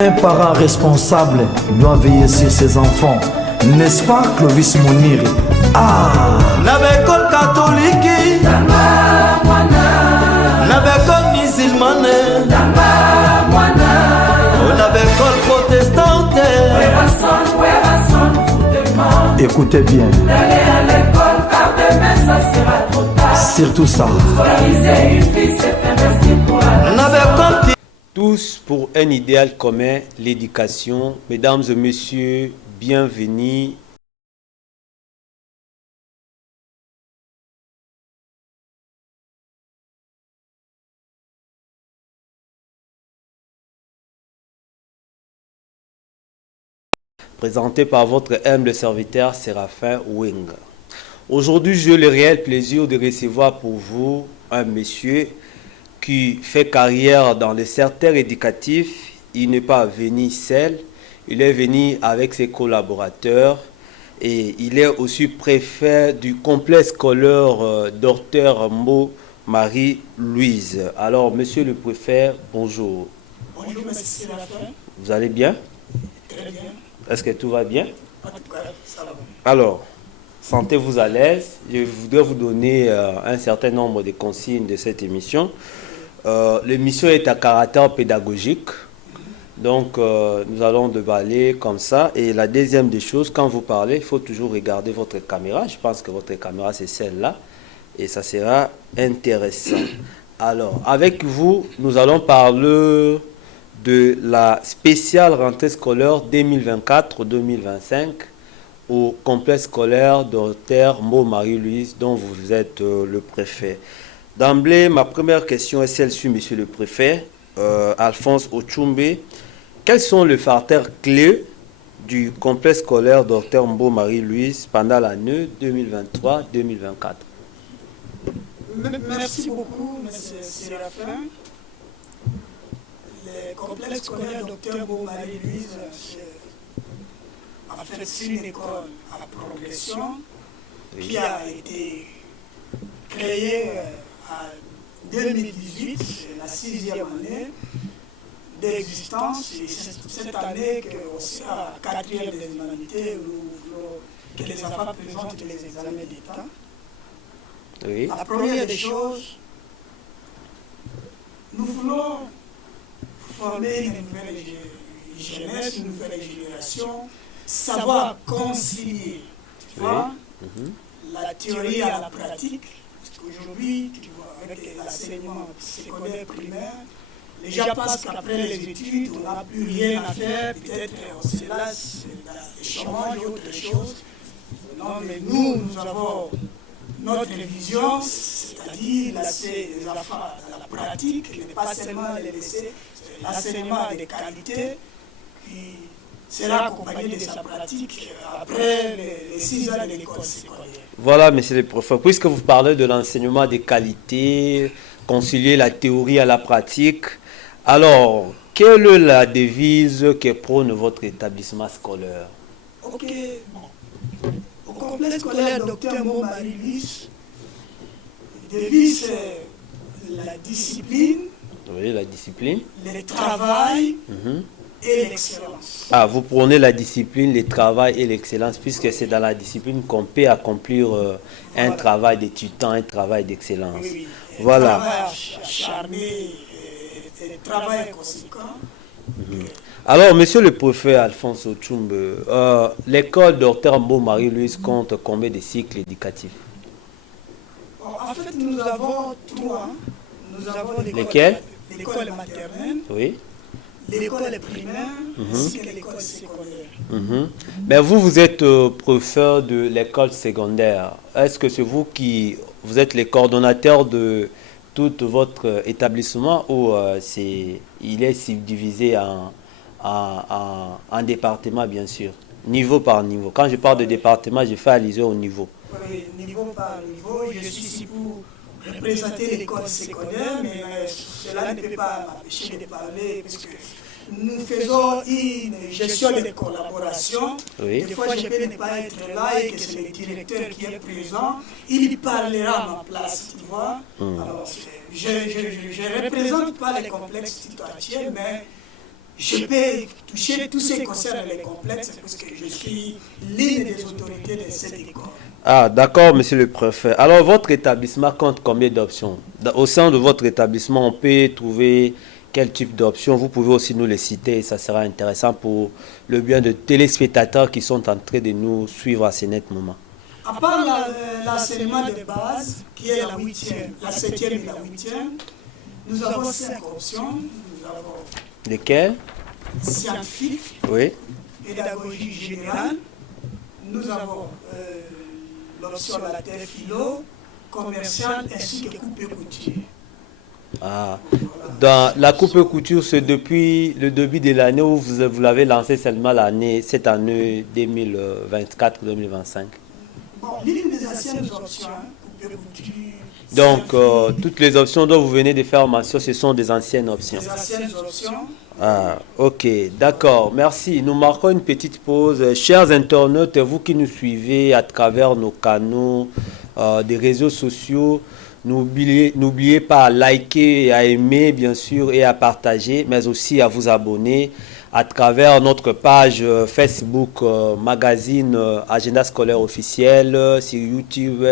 Un parent responsable doit veiller sur ses enfants, n'est-ce pas, Clovis Moniri? Ah, la école catholique, la école musulmane, la école protestante. Écoutez bien, surtout ça. Tous pour un idéal commun, l'éducation. Mesdames et messieurs, bienvenue. Présenté par votre humble serviteur Séraphin Wing. Aujourd'hui, j'ai le réel plaisir de recevoir pour vous un monsieur qui fait carrière dans le secteur éducatif. Il n'est pas venu seul, il est venu avec ses collaborateurs et il est aussi préfet du complexe scolaire Dr Mbo Marie-Louise. Alors, monsieur le préfet, bonjour. Bonjour, monsieur Séraphin. Vous allez bien? Très bien. Est-ce que tout va bien? En tout cas, ça va. Alors, sentez-vous à l'aise. Je voudrais vous donner un certain nombre de consignes de cette émission. L'émission est à caractère pédagogique. Donc, nous allons déballer comme ça. Et la deuxième des choses, quand vous parlez, il faut toujours regarder votre caméra. Je pense que votre caméra, c'est celle-là. Et ça sera intéressant. Alors, avec vous, nous allons parler de la spéciale rentrée scolaire 2024-2025 au complexe scolaire Dr Mbo Marie-Louise, dont vous êtes le préfet. D'emblée, ma première question est celle-ci, monsieur le préfet, Alphonse Ochumbe. Quels sont les facteurs clés du complexe scolaire Dr Mbo Marie-Louise pendant l'année 2023-2024? Merci beaucoup, monsieur Séraphin. Le complexe scolaire Dr Mbo Marie-Louise, en fait, c'est une école à progression qui a été créée en 2018, c'est la 6e année d'existence. Et cette année, aussi à 4e des humanités, nous voulons que les enfants présentent les examens d'État. Oui. La première des choses, nous voulons former une nouvelle jeunesse, une nouvelle génération, savoir concilier, tu vois, la théorie à la pratique. Parce qu'aujourd'hui, tu vois, avec l'enseignement secondaire primaire, les gens pensent qu'après les études, on n'a plus rien à faire, peut-être on se lasse dans le chômage ou autre chose. Non, mais nous avons notre vision, c'est-à-dire laisser les enfants dans la pratique, ne pas seulement les laisser l'enseignement de qualité, qui sera accompagné de sa pratique après les 6 ans de l'école secondaire. Voilà, monsieur le préfet, puisque vous parlez de l'enseignement de qualité, concilier la théorie à la pratique, alors, quelle est la devise que prône votre établissement scolaire? Ok, bon. Au complexe scolaire Dr Mbo Marie-Louise, la devise c'est la discipline, Oui, la discipline. le travail et l'excellence. Ah, vous prônez la discipline, le travail et l'excellence, puisque c'est dans la discipline qu'on peut accomplir un travail d'étudiant, un travail d'excellence. Oui, oui. Voilà. Travail acharné et travail conséquent. Alors, monsieur le préfet Alphonse Ochumbe, l'école Dr Mbo Marie-Louise compte combien de cycles éducatifs? Bon, en fait, nous avons 3. Nous avons Lesquels? l'école maternelle, Oui. l'école primaire, ainsi que l'école secondaire. Mais vous êtes préfet de l'école secondaire. Est-ce que c'est vous vous êtes le coordonnateur de tout votre établissement ou il est subdivisé en départements, bien sûr, niveau par niveau? Quand je parle de département, je fais allusion au niveau. Oui, niveau par niveau, je suis ici pour représenter l'école secondaire, mais cela ne peut pas m'empêcher de parler parce que nous faisons une gestion de collaboration. Oui. Des fois, je peux ne pas être là et que c'est le directeur qui est présent. Il parlera à ma place, tu vois. Alors, je ne représente pas les complexes tout entiers, mais je peux toucher tous ces concerts les complexes parce que je suis l'une des autorités de cette école. Ah, d'accord, monsieur le préfet. Alors, votre établissement compte combien d'options? Au sein de votre établissement, on peut trouver quel type d'options? Vous pouvez aussi nous les citer et ça sera intéressant pour le bien de téléspectateurs qui sont en train de nous suivre à ce net moment. À part l'enseignement de base, qui est la 8e, la 7e et la 8e, nous avons 5 options. Nous avons lesquelles? Scientifique, oui. Pédagogie générale, nous avons l'option latin philo, commercial ainsi que coupe et couture. Ah. Dans la coupe et couture, c'est depuis le début de l'année où vous l'avez lancé seulement cette année 2024-2025. Bon, l'une des anciennes options, coupe et couture. Donc, toutes les options dont vous venez de faire mention, ce sont des anciennes options. Des anciennes options. Ah, ok, d'accord, merci. Nous marquons une petite pause. Chers internautes, vous qui nous suivez à travers nos canaux des réseaux sociaux, n'oubliez pas à liker, à aimer, bien sûr, et à partager, mais aussi à vous abonner à travers notre page Facebook magazine Agenda scolaire officiel. Sur YouTube,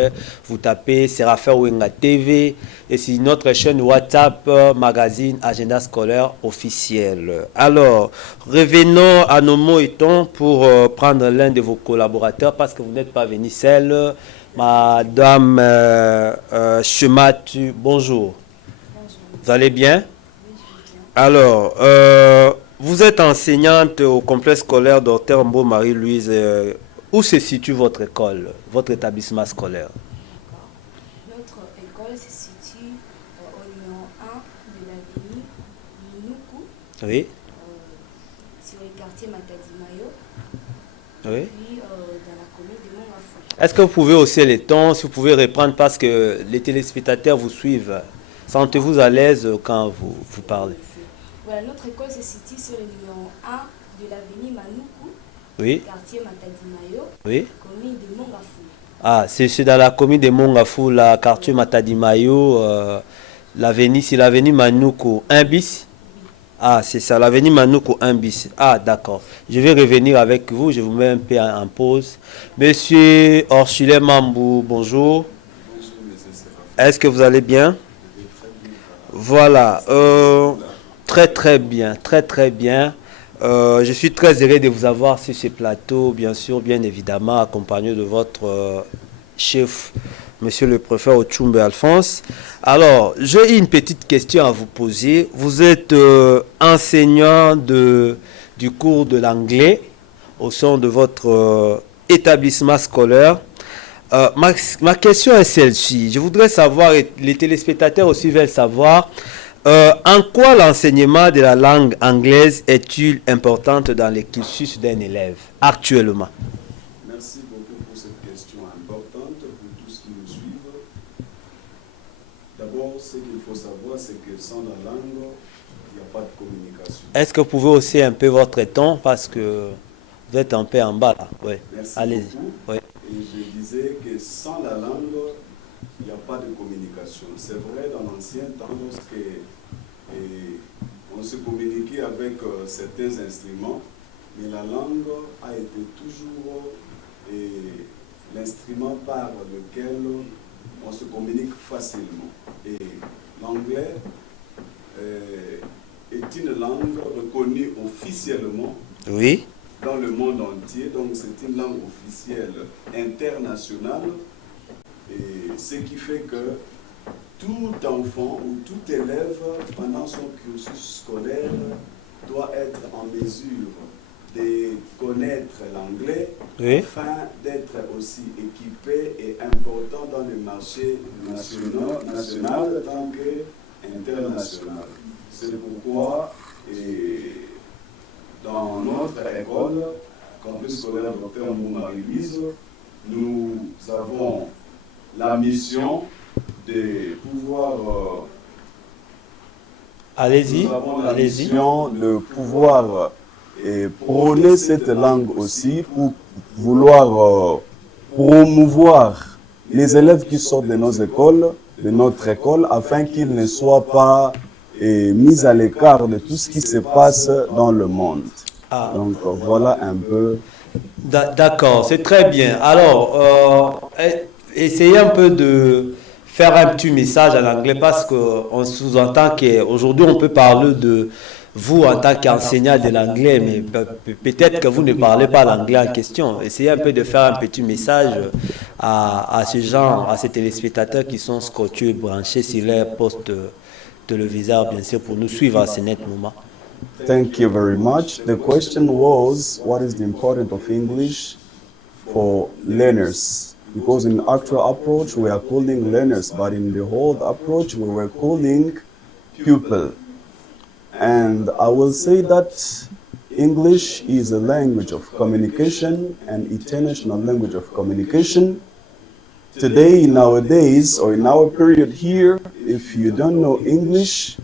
vous tapez Séraphin Wenga TV et sur notre chaîne WhatsApp magazine Agenda scolaire officiel. Alors, revenons à nos mots et tons pour prendre l'un de vos collaborateurs parce que vous n'êtes pas venu seul. Madame Chematu, bonjour. Bonjour. Vous allez bien? Oui, je vais bien. Alors, vous êtes enseignante au complexe scolaire Dr Mbo Marie-Louise. Où se situe votre école, votre établissement scolaire? Notre école se situe au numéro 1 de l'avenue Minoukou. Oui. Sur le quartier Matadi-Mayo. Oui. Puis dans la commune de Mongafou. Est-ce que vous pouvez hausser les tons, si vous pouvez reprendre parce que les téléspectateurs vous suivent? Sentez-vous à l'aise quand vous parlez? Voilà, notre école se situe sur le numéro 1 de l'avenue Manoukou, oui. Quartier Matadi-Mayo, oui. Commune de Mongafou. Ah, c'est dans la commune de Mongafou, la quartier Matadi-Mayo, l'avenue, c'est l'avenue Manoukou, 1 bis? Oui. Ah, c'est ça, l'avenue Manoukou, 1 bis. Ah, d'accord. Je vais revenir avec vous, je vous mets un peu en pause. Monsieur Orchilé Mambou, bonjour. Bonjour, monsieur Séraphin. Est-ce que vous allez bien? Voilà. Très bien, très bien. Je suis très heureux de vous avoir sur ce plateau, bien sûr, bien évidemment, accompagné de votre chef, monsieur le préfet Ochumbe Alphonse. Alors, j'ai une petite question à vous poser. Vous êtes enseignant du cours de l'anglais au sein de votre établissement scolaire. Ma question est celle-ci. Je voudrais savoir, et les téléspectateurs aussi veulent savoir, en quoi l'enseignement de la langue anglaise est-il importante dans le cursus d'un élève actuellement? Merci beaucoup pour cette question importante pour tous qui nous suivent. D'abord, ce qu'il faut savoir, c'est que sans la langue, il n'y a pas de communication. Est-ce que vous pouvez hausser un peu votre ton parce que vous êtes un peu en bas là? Oui. Merci allez-y. beaucoup. Oui. Et je disais que sans la langue, il n'y a pas de communication. C'est vrai dans l'ancien temps, lorsque on se communiquait avec certains instruments, mais la langue a été toujours l'instrument par lequel on se communique facilement. Et l'anglais est une langue reconnue officiellement Oui. dans le monde entier, donc c'est une langue officielle internationale, et ce qui fait que tout enfant ou tout élève pendant son cursus scolaire doit être en mesure de connaître l'anglais, Oui. afin d'être aussi équipé et important dans le marché national tant qu'international. C'est pourquoi dans notre école, campus scolaire Dr Mbo Marie-Louise, nous avons la mission de pouvoir... Allez-y. Nous avons la Allez-y. mission de pouvoir prôner cette langue aussi pour vouloir promouvoir les élèves qui sortent de nos écoles, de notre école, afin qu'ils ne soient pas et mise à l'écart de tout ce qui se passe dans le monde. Ah. Donc voilà un peu. D'accord, c'est très bien. Alors, essayez un peu de faire un petit message en anglais parce qu'on sous-entend qu'aujourd'hui on peut parler de vous en tant qu'enseignant de l'anglais, mais peut-être que vous ne parlez pas l'anglais en question. Essayez un peu de faire un petit message à ces gens, à ces téléspectateurs qui sont scotchés, branchés sur leur poste téléviseur, bien sûr, pour nous suivre à ce net moment. Thank you very much. The question was, what is the importance of English for learners? Because in actual approach, we are calling learners, but in the whole approach, we were calling pupil. And I will say that English is a language of communication, an international language of communication. Today, nowadays, or in our period here, if you don't know English,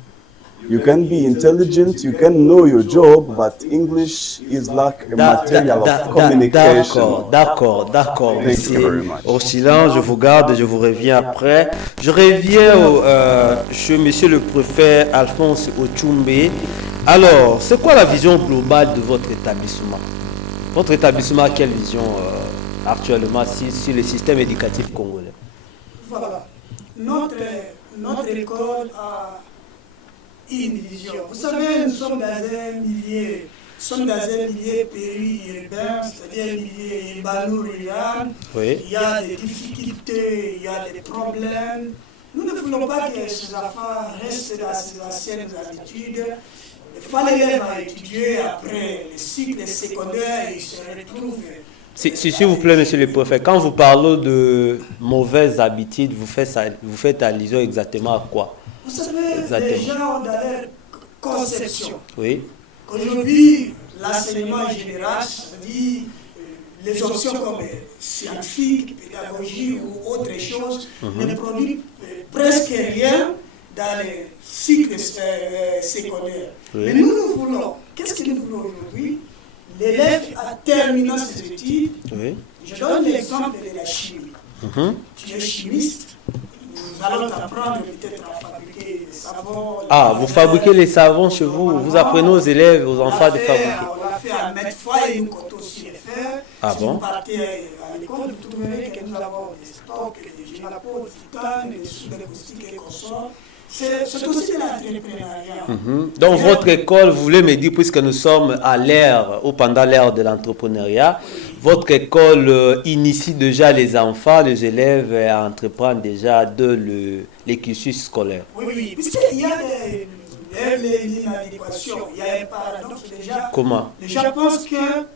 you can be intelligent, you can know your job, but English is like a material of communication. D'accord. Thank you very much. Au silence, je vous garde, je vous reviens après. Je reviens chez monsieur le préfet Alphonse Ochumbe. Alors, c'est quoi la vision globale de votre établissement? Votre établissement a quelle vision actuellement sur le système éducatif congolais? Voilà. Notre école a une vision. Vous savez, nous sommes dans un milieu périurbain, c'est-à-dire un milieu urbain-rural. Oui. Il y a des difficultés, il y a des problèmes. Nous ne voulons pas que ces enfants restent dans ces anciennes habitudes. Il faut les étudier après le cycle secondaire et ils se retrouvent. S'il vous plaît, monsieur le préfet, quand vous parlez de mauvaises habitudes, vous faites allusion exactement à quoi? Vous savez, les gens ont dans leur conception. Oui. Aujourd'hui, l'enseignement général, c'est-à-dire les options comme scientifique, pédagogie ou autre chose, ne produisent presque rien dans les cycles secondaires. Oui. Mais nous voulons, qu'est-ce que nous voulons aujourd'hui? L'élève, en terminant ses études, Oui. je donne l'exemple de la chimie. Tu es chimiste, nous allons t'apprendre peut-être à fabriquer des savons. Ah, vous fabriquez les savons chez vous, vous apprenez aux élèves, aux enfants de fabriquer. On l'a fait à Medfa et nous comptons aussi les faire. Ah Si bon? vous partez à l'école, vous trouverez que nous avons des stocks, des génapos, des titanes, des soudures acoustiques et consorts. C'est aussi de l'entrepreneuriat. Donc votre école, vous voulez me dire, puisque nous sommes à l'ère, ou pendant l'ère de l'entrepreneuriat, votre école initie déjà les enfants, les élèves à entreprendre déjà les cursus scolaires. Oui, puisqu'il y a l'inadéquation, il y a un paradoxe déjà. Comment? Je pense qu'un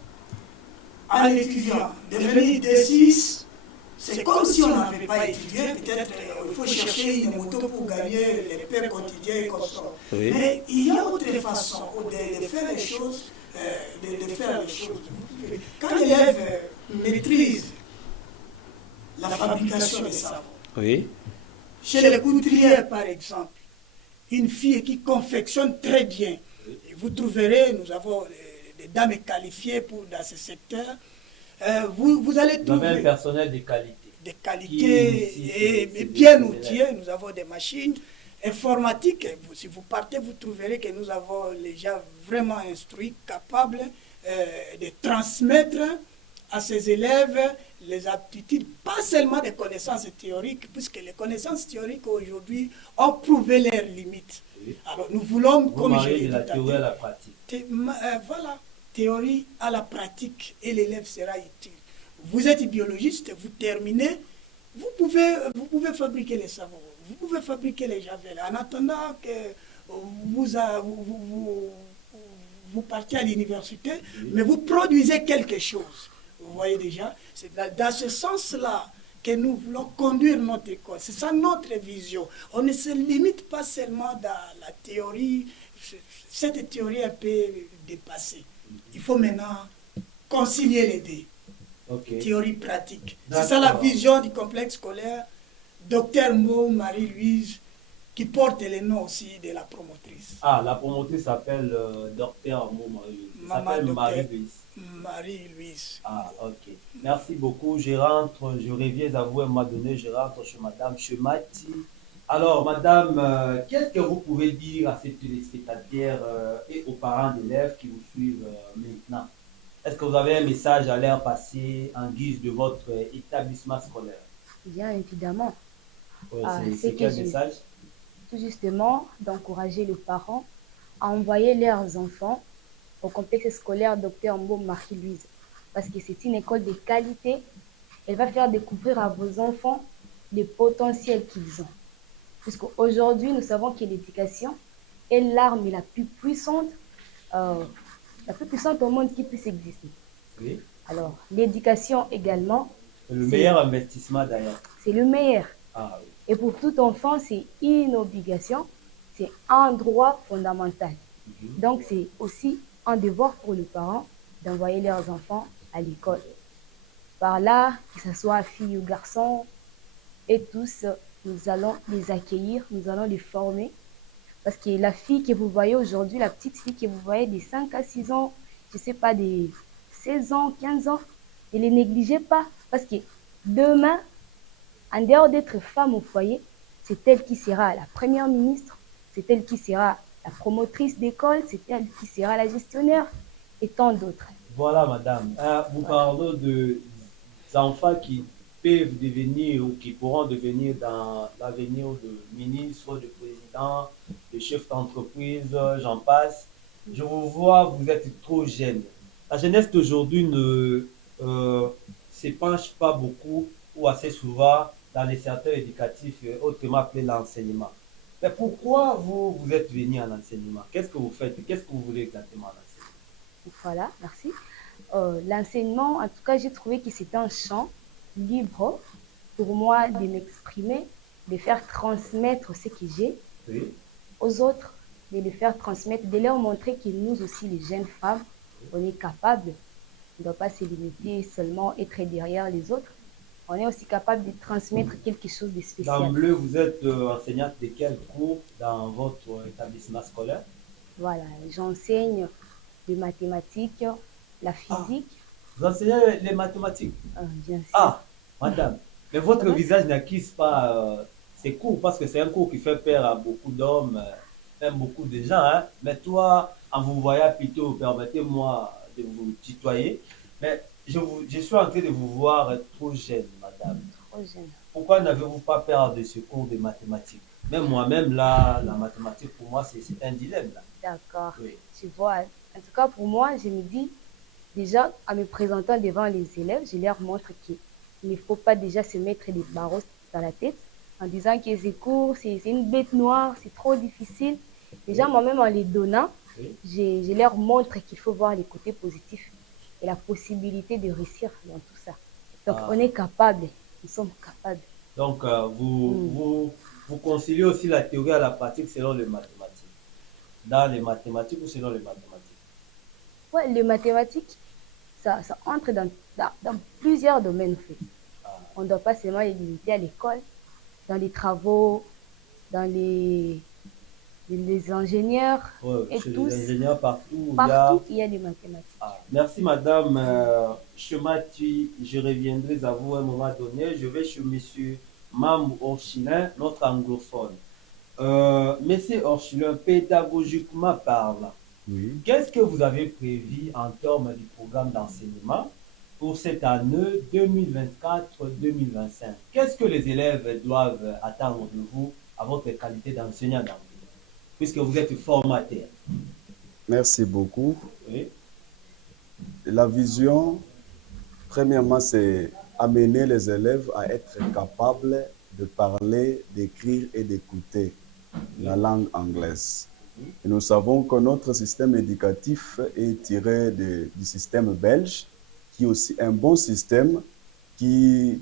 étudiant devenir D6, c'est comme si on n'avait pas étudié, peut-être il faut chercher une moto pour gagner les pains quotidiens et comme ça. Oui. Mais il y a autre façon de faire les choses, Quand l'élève maîtrise la fabrication des savons, Oui. chez les couturières par exemple, une fille qui confectionne très bien, et vous trouverez, nous avons des dames qualifiées dans ce secteur. Vous allez trouver un personnel de qualité. De qualité et bien outillé. Nous avons des machines informatiques. Si vous partez, vous trouverez que nous avons les gens vraiment instruits, capables de transmettre à ces élèves les aptitudes, pas seulement des connaissances théoriques, puisque les connaissances théoriques aujourd'hui ont prouvé leurs limites. Oui. Alors nous voulons, comme je l'ai dit, de la théorie à la pratique. Voilà. Théorie à la pratique et l'élève sera utile. Vous êtes biologiste, vous terminez, vous pouvez fabriquer les savons, vous pouvez fabriquer les javel. En attendant que vous partiez à l'université, mais vous produisez quelque chose. Vous voyez déjà, c'est dans ce sens-là que nous voulons conduire notre école. C'est ça notre vision. On ne se limite pas seulement dans la théorie, cette théorie un peu dépassée. Il faut maintenant concilier les deux. Okay. Théorie pratique. C'est ça la vision du complexe scolaire. Docteur Mo Marie-Louise, qui porte le nom aussi de la promotrice. Ah, la promotrice s'appelle Docteur Mo Marie-Louise. S'appelle Marie-Louise. Marie-Louise. Ah, ok. Merci beaucoup. Je reviens à vous à un moment donné, je rentre chez Madame Chemati Alors, madame, qu'est-ce que vous pouvez dire à ces téléspectateurs et aux parents d'élèves qui vous suivent maintenant? Est-ce que vous avez un message à leur passer en guise de votre établissement scolaire? Bien évidemment. Ouais, C'est c'est que quel j'ai message? tout justement d'encourager les parents à envoyer leurs enfants au complexe scolaire Dr Mbo Marie-Louise. Parce que c'est une école de qualité. Elle va faire découvrir à vos enfants les potentiels qu'ils ont. Puisqu'aujourd'hui, nous savons que l'éducation est l'arme euh, la plus puissante au monde qui puisse exister. Oui. Alors, l'éducation également, Le c'est meilleur investissement d'ailleurs. c'est le meilleur. Ah oui. Et pour tout enfant, c'est une obligation, c'est un droit fondamental. Donc, c'est aussi un devoir pour les parents d'envoyer leurs enfants à l'école. Par là, que ce soit filles ou garçons, et tous, nous allons les accueillir, nous allons les former. Parce que la fille que vous voyez aujourd'hui, la petite fille que vous voyez des 5 à 6 ans, je ne sais pas, des 16 ans, 15 ans, ne les négligez pas. Parce que demain, en dehors d'être femme au foyer, c'est elle qui sera la première ministre, c'est elle qui sera la promotrice d'école, c'est elle qui sera la gestionnaire et tant d'autres. Voilà, madame. Vous Voilà. parlez de enfants qui peuvent devenir ou qui pourront devenir dans l'avenir de ministre, de président, de chef d'entreprise, j'en passe. Je vous vois, vous êtes trop jeune. La jeunesse d'aujourd'hui ne s'épanche pas beaucoup ou assez souvent dans les secteurs éducatifs, autrement appelé l'enseignement. Mais pourquoi vous êtes venu en enseignement? Qu'est-ce que vous faites? Qu'est-ce que vous voulez exactement en enseignement? Voilà, merci. L'enseignement, en tout cas, j'ai trouvé que c'était un champ libre pour moi de m'exprimer, de faire transmettre ce que j'ai Oui. aux autres, de les faire transmettre, de leur montrer que nous aussi, les jeunes femmes, on est capables. On ne doit pas se limiter seulement être derrière les autres. On est aussi capable de transmettre quelque chose de spécial. D'emblée, vous êtes enseignante de quel cours dans votre établissement scolaire? Voilà, j'enseigne les mathématiques, la Ah, physique, vous enseignez les mathématiques. bien sûr. Ah, madame, mais votre Voilà. visage n'acquise pas ces cours parce que c'est un cours qui fait peur à beaucoup d'hommes, même beaucoup de gens. Hein. Mais toi, en vous voyant plutôt, permettez-moi de vous tutoyer, mais je suis en train de vous voir trop jeune, madame. Trop jeune. Pourquoi n'avez-vous pas peur de ce cours de mathématiques? Même moi-même, là, la mathématique, pour moi, c'est un dilemme. Là. D'accord. Oui. Tu vois, en tout cas pour moi, je me dis, déjà, en me présentant devant les élèves, je leur montre qu'il ne faut pas déjà se mettre des barreaux dans la tête en disant que ces cours, c'est une bête noire, c'est trop difficile. Déjà, Oui. moi-même, en les donnant, Oui. je leur montre qu'il faut voir les côtés positifs et la possibilité de réussir dans tout ça. Donc, Ah. on est capable, nous sommes capables. Donc, Mm. vous conciliez aussi la théorie à la pratique selon les mathématiques. Dans les mathématiques ou selon les mathématiques? Ouais, les mathématiques, ça entre dans plusieurs domaines. En fait. Ah, On ne doit pas seulement les limiter à l'école, dans les travaux, dans les ingénieurs ouais, et chez les tous, ingénieurs, partout, il y a... partout, il y a des mathématiques. Ah, merci, madame Chemati. Je reviendrai à vous à un moment donné. Je vais chez monsieur Mam Orchilin, notre anglophone. Monsieur Orchilin, pédagogiquement parlant, Oui. qu'est-ce que vous avez prévu en termes du programme d'enseignement pour cette année 2024-2025? Qu'est-ce que les élèves doivent attendre de vous à votre qualité d'enseignant d'anglais, puisque vous êtes formateur? Merci beaucoup. Oui. La vision, premièrement, c'est amener les élèves à être capables de parler, d'écrire et d'écouter la langue anglaise. Et nous savons que notre système éducatif est tiré du système belge, qui est aussi un bon système qui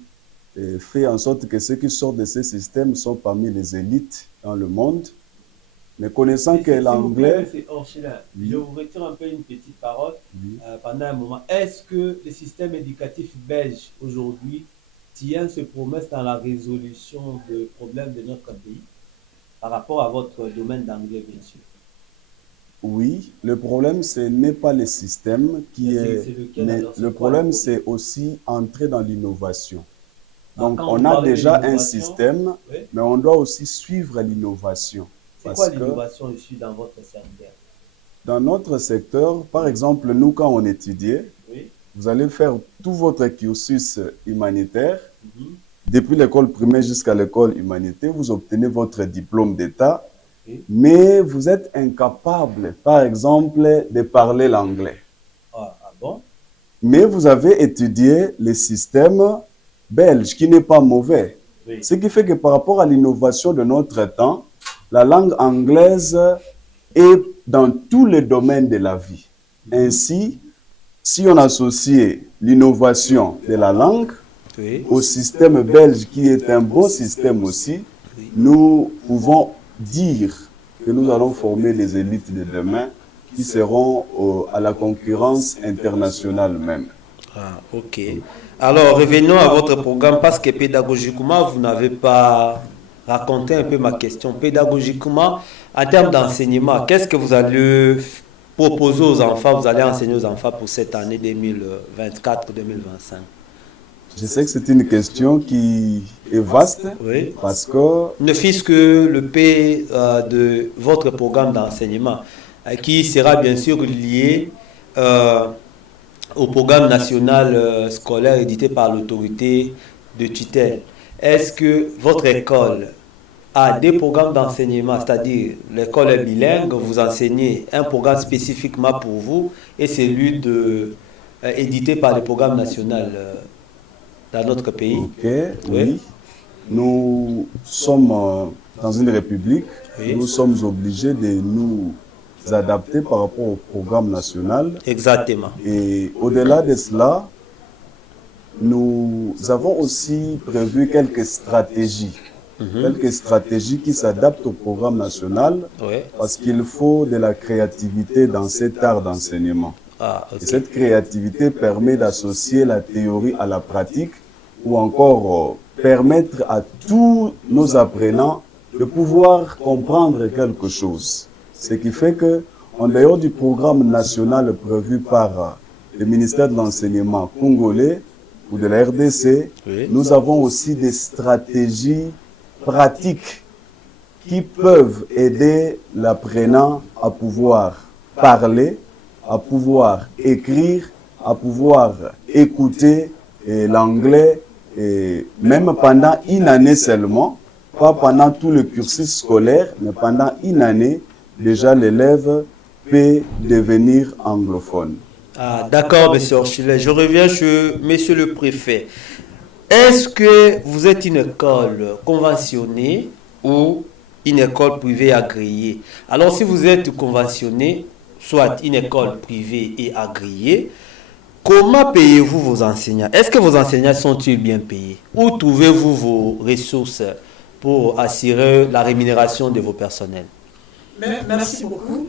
fait en sorte que ceux qui sortent de ce système sont parmi les élites dans le monde. Mais connaissant que S'il vous plaît, l'anglais... monsieur Orchila, Oui. je vous retire un peu une petite parole Oui. pendant un moment. Est-ce que le système éducatif belge aujourd'hui tient ses promesses dans la résolution des problèmes de notre pays par rapport à votre domaine d'anglais, bien sûr? Oui, le problème, ce n'est pas le système qui Mais est... c'est lequel Mais alors? le C'est quoi le problème, problème? c'est aussi entrer dans l'innovation. Donc, Quand on vous a parlez déjà un d'innovation, système, oui. mais on doit aussi suivre l'innovation. C'est Parce quoi que l'innovation ici dans votre secteur? dans notre secteur, par exemple, nous, quand on étudiait, Oui. vous allez faire tout votre cursus humanitaire. Mhm. Depuis l'école primaire jusqu'à l'école humanité, vous obtenez votre diplôme d'État, Oui. mais vous êtes incapable, par exemple, de parler l'anglais. Ah, ah bon? Mais vous avez étudié le système belge, qui n'est pas mauvais. Oui. Ce qui fait que par rapport à l'innovation de notre temps, la langue anglaise est dans tous les domaines de la vie. Ainsi, si on associe l'innovation de la langue Oui. au système belge, qui est un bon système aussi, nous pouvons dire que nous allons former les élites de demain qui seront à la concurrence internationale même. Ah, ok. Alors, revenons à votre programme parce que pédagogiquement, vous n'avez pas raconté un peu ma question. Pédagogiquement, en termes d'enseignement, qu'est-ce que vous allez proposer aux enfants, vous allez enseigner aux enfants pour cette année 2024-2025? Je sais que c'est une question qui est vaste, Oui. parce que Ne fût-ce que le P de votre programme d'enseignement, qui sera bien sûr lié au programme national scolaire édité par l'autorité de tutelle. Est-ce que votre école a des programmes d'enseignement, c'est-à-dire l'école est bilingue, vous enseignez un programme spécifiquement pour vous et celui édité par le programme national dans notre pays? ok, oui, nous sommes dans une république, Oui. nous sommes obligés de nous adapter par rapport au programme national. Exactement. Et au-delà de cela, nous avons aussi prévu quelques stratégies. Quelques stratégies qui s'adaptent au programme national, Oui. parce qu'il faut de la créativité dans cet art d'enseignement. Ah, ok. Et cette créativité permet d'associer la théorie à la pratique, ou encore permettre à tous nos apprenants de pouvoir comprendre quelque chose. Ce qui fait que, en dehors du programme national prévu par le ministère de l'Enseignement congolais ou de la RDC, Oui. nous avons aussi des stratégies pratiques qui peuvent aider l'apprenant à pouvoir parler, à pouvoir écrire, à pouvoir écouter l'anglais, et même pendant une année seulement, pas pendant tout le cursus scolaire, mais pendant une année, déjà l'élève peut devenir anglophone. Ah, d'accord, monsieur Orchilet. Je reviens chez monsieur le préfet. Est-ce que vous êtes une école conventionnée ou une école privée agréée? Alors, si vous êtes conventionné, soit une école privée et agréée, comment payez-vous vos enseignants? Est-ce que vos enseignants sont-ils bien payés? Où trouvez-vous vos ressources pour assurer la rémunération de vos personnels? Merci beaucoup.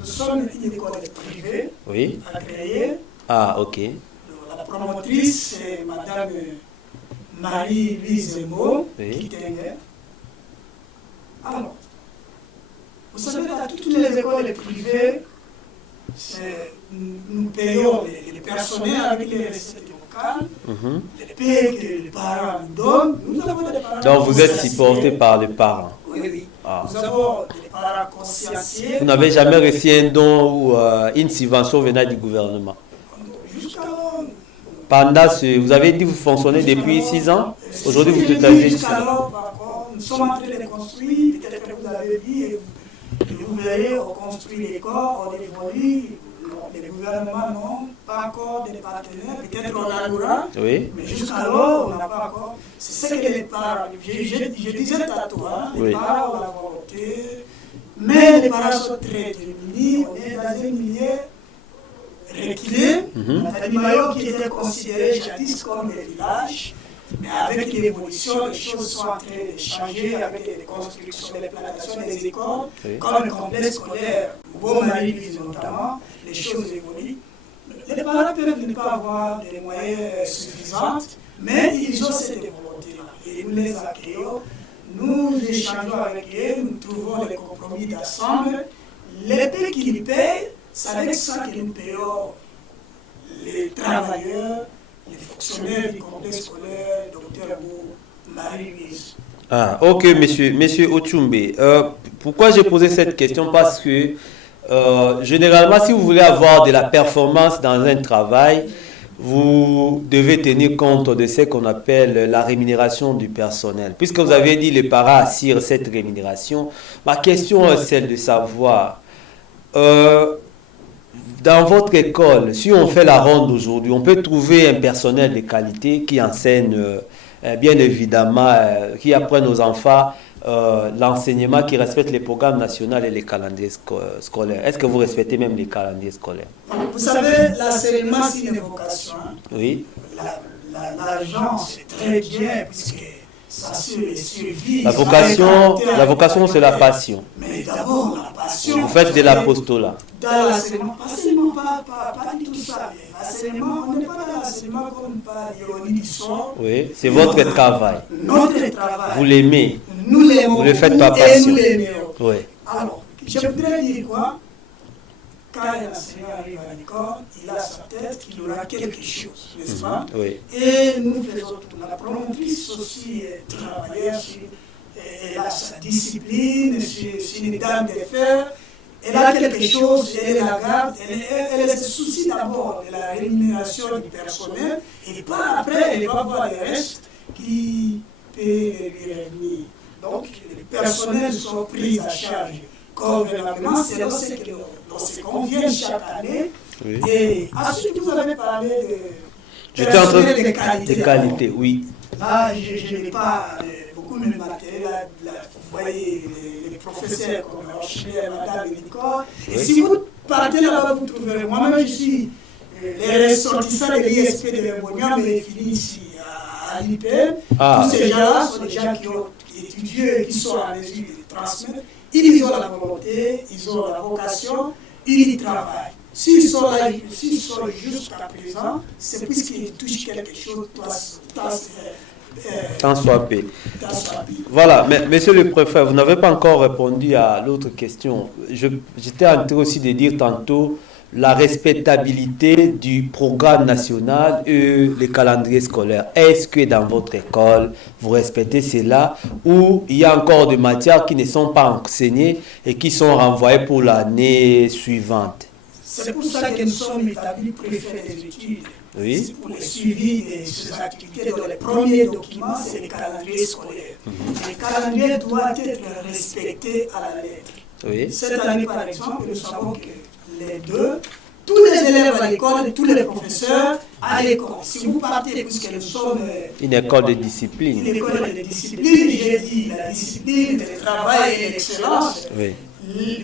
Nous sommes une école privée, Oui. agréée. Ah, ok. La promotrice, c'est Madame Marie-Louise Mo, Oui. Kitenge. Alors, vous savez, dans toutes les écoles privées, nous payons les personnels avec les recettes locales, les payes que les parents nous donnent. Nous avons des parents. Donc, vous êtes consciencieux. supporté par les parents. Oui, oui. Ah. Nous avons des parents consciencieux. Vous n'avez jamais reçu un don ou une subvention venant du gouvernement? Jusqu'alors, Pendant vous avez dit que vous fonctionnez depuis 6 ans. Aujourd'hui, vous totalisez 10 ans. jusqu'alors, par contre, nous sommes en train de construire, peut-être que vous avez dit, et vous verrez, on construit les corps, on évolue. Les gouvernements n'ont pas encore de partenaires, peut-être on en aura, Oui. mais jusqu'alors, on n'a pas encore. C'est ce que les parents, je disais tantôt, hein, les Oui. parents ont la volonté, mais les parents sont très démunis, on est dans un milieu reculé, la Mayo qui était considéré jadis comme des villages, mais avec l'évolution, les choses sont en train de changer avec les constructions, les plantations des écoles, Oui. comme le complexe scolaire, Beau Marie notamment, les choses évoluent. Les parents peuvent ne pas avoir des moyens suffisants, mais ils ont cette volonté-là. Et nous les accueillons, nous échangeons avec eux, nous trouvons des compromis d'ensemble. Les pays qui les payent, c'est avec ça que nous payons les travailleurs, les fonctionnaires du complexe scolaire, Dr Marie-Louise. Ah, ok, monsieur Ochumbe. Pourquoi j'ai posé cette question? Parce que généralement, si vous voulez avoir de la performance dans un travail, vous devez tenir compte de ce qu'on appelle la rémunération du personnel. Puisque vous avez dit les parents assurent cette rémunération, ma question est celle de savoir, dans votre école, si on fait la ronde aujourd'hui, on peut trouver un personnel de qualité qui enseigne, bien évidemment, qui apprenne aux enfants l'enseignement, qui respecte les programmes nationaux et les calendriers scolaires. Est-ce que vous respectez même les calendriers scolaires? Vous savez, l'enseignement, c'est une vocation. Oui. L'argent, c'est très bien, puisque ça survit. La vocation, c'est la passion. Mais d'abord, la passion. Vous faites de l'apostolat. Dans l'enseignement, pas du tout ça. L'enseignement, on n'est pas dans l'enseignement comme par l'ironie du sort. Oui, c'est votre travail. Notre travail. Vous l'aimez. Nous l'aimons. Vous le faites par passion. Nous l'aimons. Oui. Alors, je voudrais dire quoi? Quand un enseignant arrive à l'école, il a sa tête qu'il aura quelque chose, n'est-ce pas? Oui. Et nous faisons tout. La promotrice aussi travailleur, elle a sa discipline, c'est une dame de fer. Elle a quelque chose, elle la garde, elle se soucie d'abord de la rémunération du personnel, et par après, elle va voir le reste qui peut lui revenir. Donc, les personnels sont pris à charge convenablement, c'est ce que convient chaque année. Oui. Et ensuite, vous avez parlé de J'étais de qualité. De qualité, oui. Là, je n'ai pas beaucoup de matériel. Là, vous voyez les professeurs comme Rocher, Madame et Nicole. Et si vous partez là-bas, vous trouverez. Moi-même, je suis les ressortissants de l'ISP de Boniam et fini ici à l'IPM. Ah. Tous ces gens-là sont des gens qui ont étudié et qui sont à mesure de transmettre. Ils ont la volonté, ils ont la vocation, ils y travaillent. S'ils sont là, s'ils sont jusqu'à présent, c'est puisqu'ils touchent quelque chose, Tant soit paix. Voilà, mais monsieur le préfet, vous n'avez pas encore répondu à l'autre question. J'étais en train aussi de dire tantôt la respectabilité du programme national et les calendriers scolaires. Est-ce que dans votre école, vous respectez cela ou il y a encore des matières qui ne sont pas enseignées et qui sont renvoyées pour l'année suivante? C'est pour ça que nous sommes établis préfets des études. Oui. C'est pour le suivi de ces activités. Dans les premiers documents, c'est les calendriers scolaires. Les calendriers doivent être respectés à la lettre. Oui. Cette année, par exemple, nous savons que tous les élèves à l'école et tous les professeurs à l'école. Si vous partez, puisque nous sommes une école de discipline. Une école de discipline, j'ai dit la discipline, le travail et l'excellence. Oui.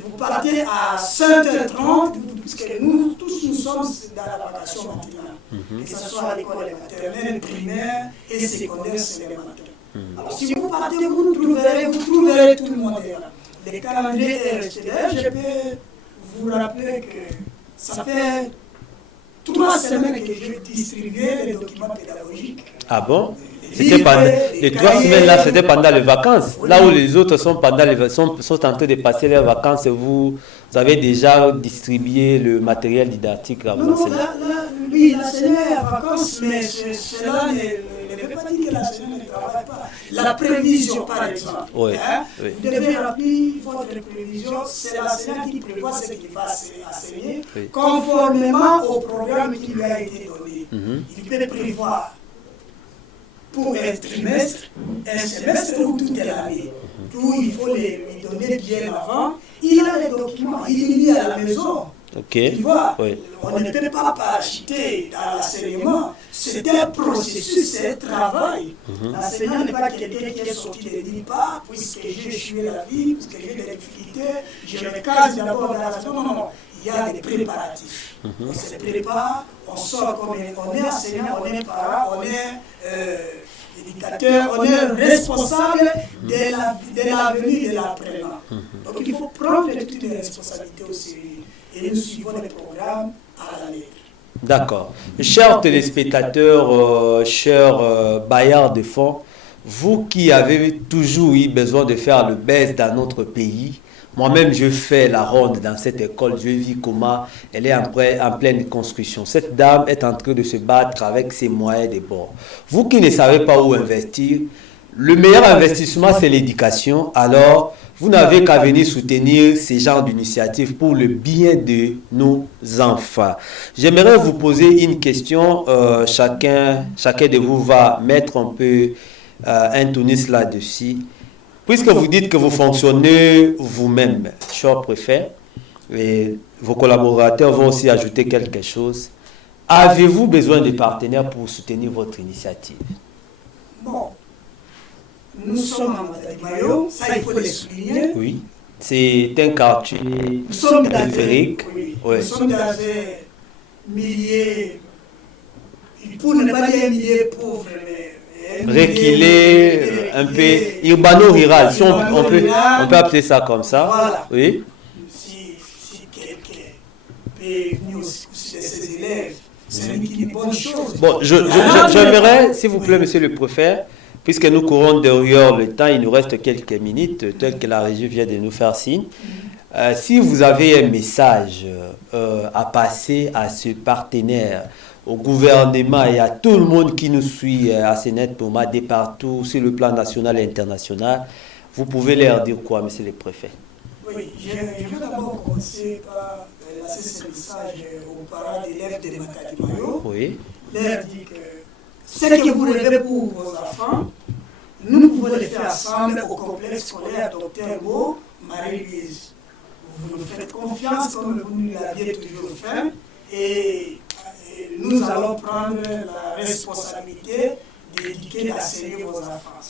Vous partez à 5h30, puisque nous tous nous sommes dans la vacation matinale. Que ce soit à l'école maternelle, primaire et secondaire, c'est le matin. Alors si vous partez, vous trouverez tout le monde là. Les calendriers RSTR, je peux vous rappeler que ça fait 3 semaines que je distribuais les documents pédagogiques. Ah bon? C'était pendant les 3 semaines là, c'était pendant les vacances. Là où les autres sont sont en train de passer leurs vacances, vous avez déjà distribué le matériel didactique à Non, lui, l'enseignant est en vacances, mais cela ne veut pas dire que l'enseignant ne travaille pas. La prévision, par exemple. Oui, hein, oui. Vous devez rappeler votre prévision, c'est l'enseignant qui prévoit ce qu'il va enseigner, Oui. conformément au programme qui lui a été donné. Il peut prévoir pour un trimestre, un semestre ou toute l'année. Tout, il faut lui donner bien avant. Il a les documents, il est à la maison. Ok. Tu vois, Oui. on ne peut pas acheter dans l'enseignement. C'est un processus, c'est un travail. L'enseignant n'est pas quelqu'un qui est sorti de nulle part, puisque j'ai échoué la vie, puisque j'ai des difficultés, je me casse d'abord dans l'enseignement. Non. Il y a des préparatifs. On se prépare, on sort comme on est enseignant, on est parent, on est éducateur, on est responsable de l'avenir de l'apprenant. Donc il faut prendre toutes les responsabilités au sérieux. Et nous suivons les programmes à la lettre. D'accord. Chers téléspectateurs, chers bailleurs de fonds, vous qui avez toujours eu besoin de faire le buzz dans notre pays, Moi-même, je fais la ronde dans cette école. Je vis comment elle est en pleine construction. Cette dame est en train de se battre avec ses moyens de bord. Vous qui ne savez pas où investir, le meilleur investissement, c'est l'éducation. Alors, vous n'avez qu'à venir soutenir ces genres d'initiatives pour le bien de nos enfants. J'aimerais vous poser une question. Chacun de vous va mettre un peu un tonus là-dessus. Puisque vous dites que vous fonctionnez vous-même, cher préfet, et vos collaborateurs vont aussi ajouter quelque chose, avez-vous besoin de partenaires pour soutenir votre initiative? Bon, nous sommes en Matadi-Mayo, ça il faut le souligner. Oui, c'est un quartier périphérique. Nous sommes dans un milieu, pour ne pas dire un milieu pauvre, reculé, un peu urbano-rural, si on peut appeler ça comme ça. Voilà. Oui. Si quelqu'un peut venir aussi de ses élèves, c'est une bonne chose. Bon, j'aimerais, s'il vous plaît, monsieur le préfet, puisque nous courons derrière le temps, il nous reste quelques minutes, tel que la régie vient de nous faire signe. Si vous avez un message à passer à ce partenaire, au gouvernement et à tout le monde qui nous suit à CNET pour de partout sur le plan national et international, vous pouvez leur dire quoi, monsieur le préfet? Oui, je vais d'abord commencer par lancer ce message aux parents d'élèves de Matadi-Mayo. Oui. Leur dire que ce que vous rêvez pour vos enfants, nous pouvons le faire ensemble au complexe scolaire Dr Mo, Marie-Louise. Vous nous faites confiance comme vous nous l'aviez toujours fait et nous allons prendre la responsabilité d'éduquer, d'enseigner vos enfants.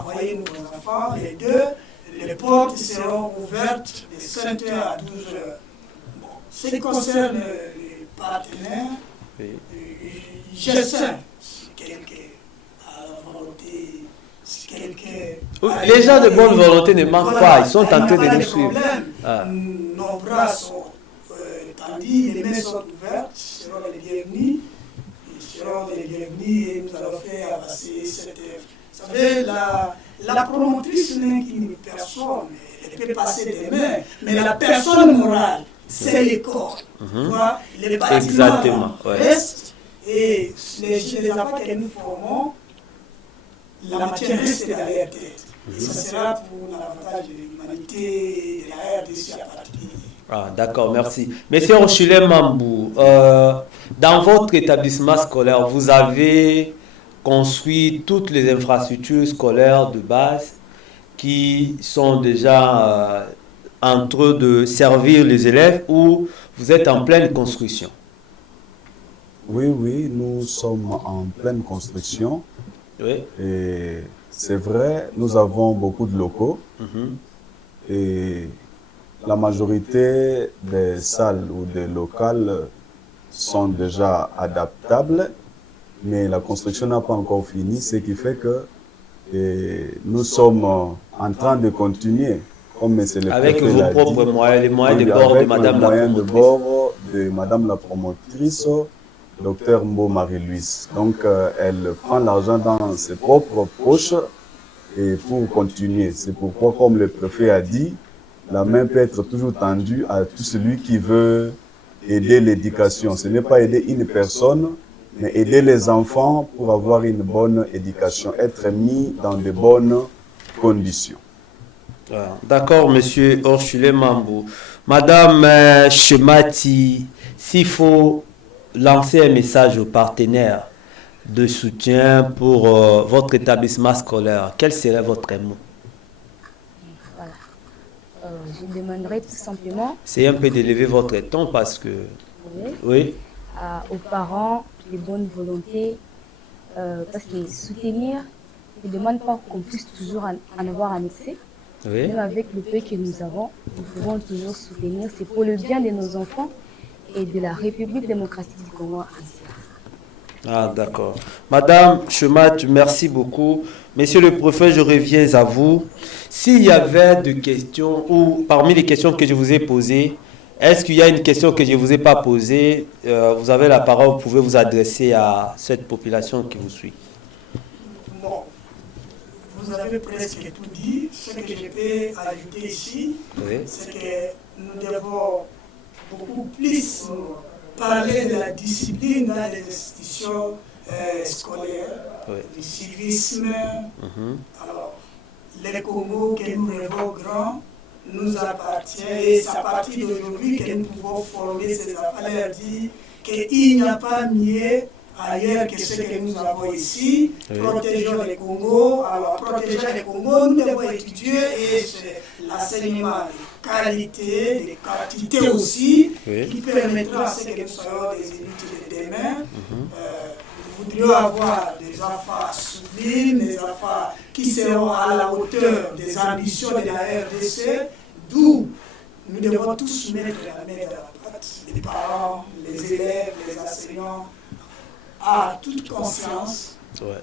Envoyez-nous vos enfants, les deux. Les portes seront ouvertes de 5h à 12h. Bon, ce qui concerne les partenaires, je sais si quelqu'un a la volonté, si quelqu'un... Les gens de bonne volonté ne manquent pas, ils sont en train de nous suivre. Nos bras sont tendus, les mains sont ouvertes, seront les bienvenus. Ils seront les bienvenus et nous allons faire avancer cette œuvre. Vous savez, la promotrice n'est qu'une personne, elle peut passer des mains, mais la personne morale, c'est les corps. Les bâtiments restent et les enfants que nous formons, la matière reste dans leur tête. Et ça sera pour l'avantage de l'humanité et de la RDC à particulier. Ah, d'accord, merci. Monsieur Orchulé Mambou, dans votre établissement scolaire, vous avez construit toutes les infrastructures scolaires de base qui sont déjà en train de servir les élèves ou vous êtes en pleine construction? Oui, nous sommes en pleine construction. Oui. Et c'est vrai, nous avons beaucoup de locaux. Et la majorité des salles ou des locales sont déjà adaptables, mais la construction n'a pas encore fini, ce qui fait que nous sommes en train de continuer, comme M. le avec préfet vos l'a propres dit, moyens, les moyens de bord de Madame la moyens de promotrice. bord de Madame la promotrice, Dr Mbo Marie-Louise. Donc, elle prend l'argent dans ses propres poches et pour continuer. C'est pourquoi, comme le préfet a dit, la main peut être toujours tendue à tout celui qui veut aider l'éducation. Ce n'est pas aider une personne, mais aider les enfants pour avoir une bonne éducation, être mis dans de bonnes conditions. D'accord, monsieur Orchulé Mambou. Madame Chemati, s'il faut lancer un message aux partenaires de soutien pour votre établissement scolaire, quel serait votre mot? Voilà. Je demanderais tout simplement... C'est un peu d'élever votre ton parce que... Oui. Aux parents de bonne volonté, parce que soutenir ne demande pas qu'on puisse toujours en avoir un excès. Oui. Même avec le peu que nous avons, nous pouvons toujours soutenir. C'est pour le bien de nos enfants et de la République démocratique du Congo ancienne. Ah, d'accord. Madame Chemat, merci beaucoup. Monsieur le préfet, je reviens à vous. S'il y avait des questions, ou parmi les questions que je vous ai posées, est-ce qu'il y a une question que je ne vous ai pas posée? Vous avez la parole, vous pouvez vous adresser à cette population qui vous suit. Non. Vous avez presque tout dit. Ce que je peux ajouter ici, Oui. c'est que nous devons beaucoup plus parler de la discipline dans les institutions scolaires, Oui. du civisme. Mhm. Alors, le Congo que nous rêvons grand nous appartient et c'est à partir d'aujourd'hui que nous pouvons former ces enfants, leur dire qu'il n'y a pas mieux ailleurs que ce que nous avons ici. Oui. Protégeons le Congo. Alors, protégeant le Congo, nous devons étudier et c'est l'enseignement de qualité, de quantité aussi, Oui. qui permettra à ce que nous soyons des élites de demain. Nous voudrions avoir des enfants sublimes, des enfants qui seront à la hauteur des ambitions de la RDC, d'où nous devons tous mettre la main dans la pâte, les parents, les élèves, les enseignants, à toute conscience. Ouais.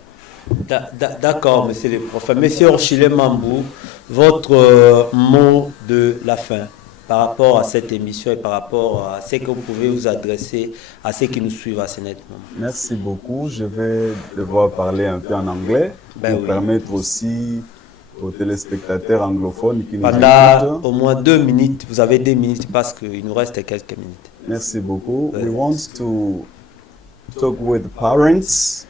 D'accord, monsieur le prophète. Monsieur Orchilé Mambou, votre mot de la fin par rapport à cette émission et par rapport à ce que vous pouvez vous adresser à ceux qui nous suivent assez nettement. Merci beaucoup. Je vais devoir parler un peu en anglais pour Oui. permettre aussi aux téléspectateurs anglophones qui nous Pendant écoutent. au moins 2 minutes, vous avez 2 minutes parce qu'il nous reste quelques minutes. Merci beaucoup. Oui. We want to talk with parents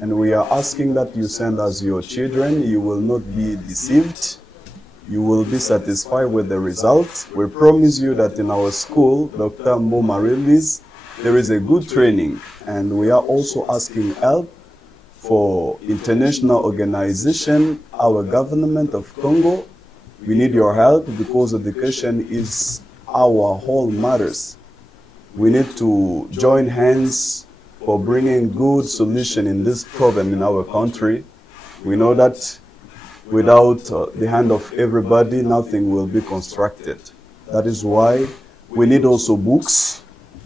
and we are asking that you send us your children. You will not be deceived. You will be satisfied with the result. We promise you that in our school, Dr. Mo Marilis, there is a good training, and we are also asking help for international organization, our government of Congo. We need your help because education is our whole matters. We need to join hands for bringing good solution in this problem in our country. We know that without the hand of everybody, nothing will be constructed. That is why we need also books,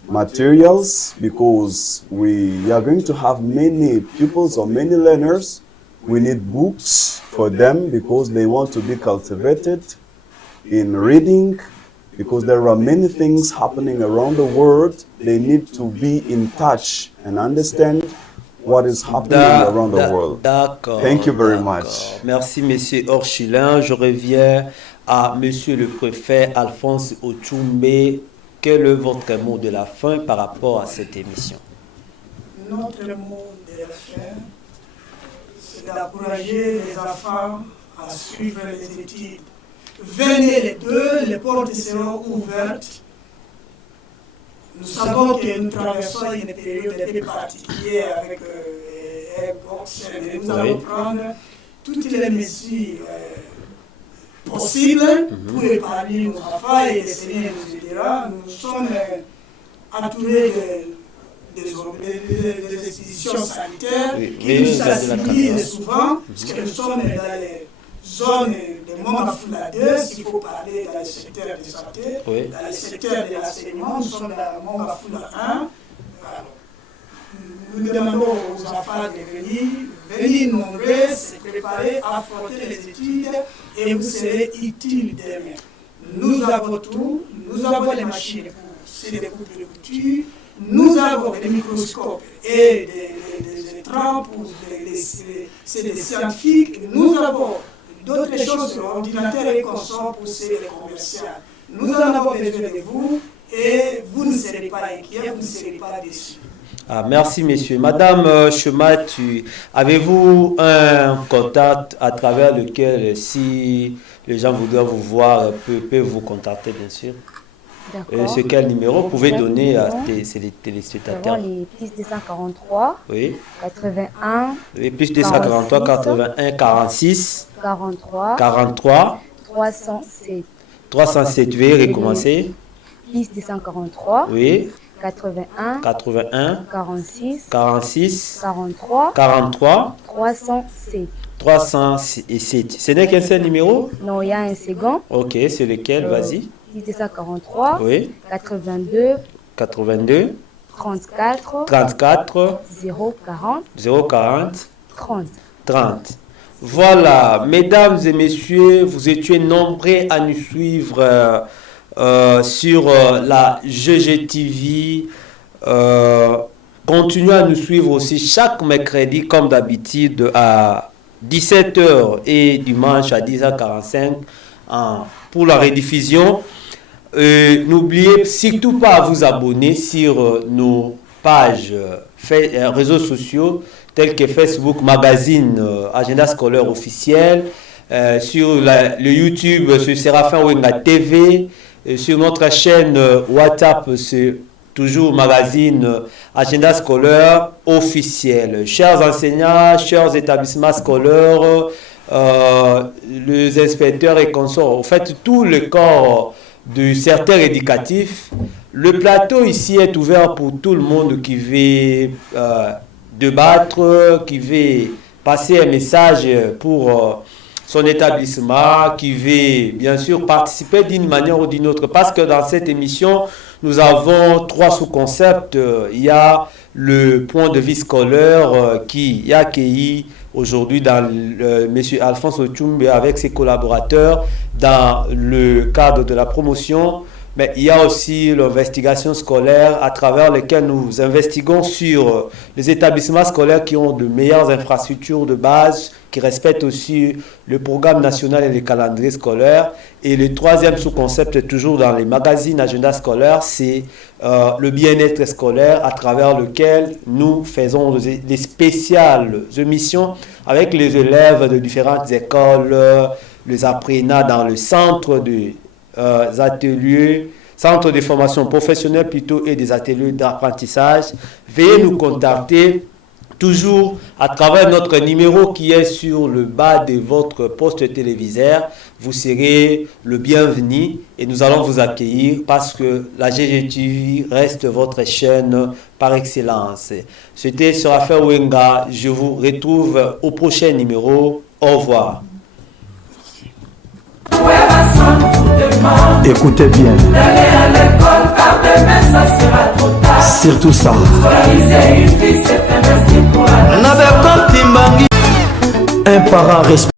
materials, because we are going to have many pupils or many learners. We need books for them because they want to be cultivated in reading, because there are many things happening around the world. They need to be in touch and understand what is happening around the world. D'accord. Thank you very D'accord. much. Merci, monsieur Orchilin. Je reviens à monsieur le préfet Alphonse Ochoumbe. Quel est votre mot de la fin par rapport à cette émission? Notre mot de la fin, c'est d'encourager les enfants à suivre les études. Venez les deux, les portes seront ouvertes. Nous savons que nous traversons une période un peu particulière avec Airbox, mais nous allons prendre toutes les mesures possibles pour épargner nos enfants et le Seigneur nous aidera. Nous sommes entourés des institutions sanitaires qui nous sensibilisent souvent, parce que nous sommes dans les zones de Mongafula 2, s'il faut parler dans le secteur de santé, Oui. dans le secteur de l'enseignement, nous sommes dans Mongafula 1. Alors, nous demandons aux enfants de venir nombreux, se préparer, affronter les études et vous serez utiles demain. Nous avons tout, nous avons les machines pour faire des coupes de couture, nous avons des microscopes et des trampes pour c'est des scientifiques, nous avons d'autres choses, ordinateurs et consoles pour les commerciaux. Nous en avons besoin de vous et vous ne serez pas inquiets, vous ne serez pas déçus. Ah, merci, messieurs. Madame Chema, avez-vous un contact à travers lequel, si les gens voudraient vous voir, peuvent vous contacter, bien sûr? D'accord. C'est quel numéro vous pouvez donner à les Nous téléspectateurs? avons les plus 243, Oui. 81, Oui, plus 243, 81, 46, 43, 43, 307. 307. Veuillez recommencer. Plus 243, Oui. 81, 81, 46, 46, 43, 43, 307. 307. Ce n'est qu'un seul numéro? Non, il y a un second. Ok, c'est lequel? Vas-y. Plus 243, Oui. 82, 82, 34, 34, 040, 040, 30. 30. Voilà, mesdames et messieurs, vous étiez nombreux à nous suivre sur la GGTV. Continuez à nous suivre aussi chaque mercredi, comme d'habitude, à 17h et dimanche à 10h45 pour la rediffusion. N'oubliez surtout pas à vous abonner sur nos pages réseaux sociaux tels que Facebook Magazine Agenda Scolaire Officiel, sur le YouTube sur Séraphin Wenga TV, sur notre chaîne WhatsApp c'est toujours Magazine Agenda Scolaire Officiel. Chers enseignants, chers établissements scolaires, les inspecteurs et consorts, en fait tout le corps du secteur éducatif, le plateau ici est ouvert pour tout le monde qui veut débattre, qui veut passer un message pour son établissement, qui veut bien sûr participer d'une manière ou d'une autre. Parce que dans cette émission, nous avons 3 sous-concepts. Il y a le point de vue scolaire qui est accueilli aujourd'hui dans M. Alphonse Ochumbe avec ses collaborateurs dans le cadre de la promotion. Mais il y a aussi l'investigation scolaire à travers laquelle nous investiguons sur les établissements scolaires qui ont de meilleures infrastructures de base, qui respectent aussi le programme national et les calendriers scolaires. Et le 3e sous-concept, toujours dans les magazines agenda scolaire, c'est le bien-être scolaire à travers lequel nous faisons des spéciales émissions avec les élèves de différentes écoles, les apprenants dans le centre de ateliers, centre de formation professionnelle plutôt et des ateliers d'apprentissage. Veuillez nous contacter toujours à travers notre numéro qui est sur le bas de votre poste téléviseur. Vous serez le bienvenu et nous allons vous accueillir parce que la GGTV reste votre chaîne par excellence. C'était Séraphin Wenga. Je vous retrouve au prochain numéro. Au revoir. Écoutez bien. D'aller à l'école car demain ça sera trop tard. Surtout ça. Scolariser une fille c'est investir pour la nation. Un parent responsable.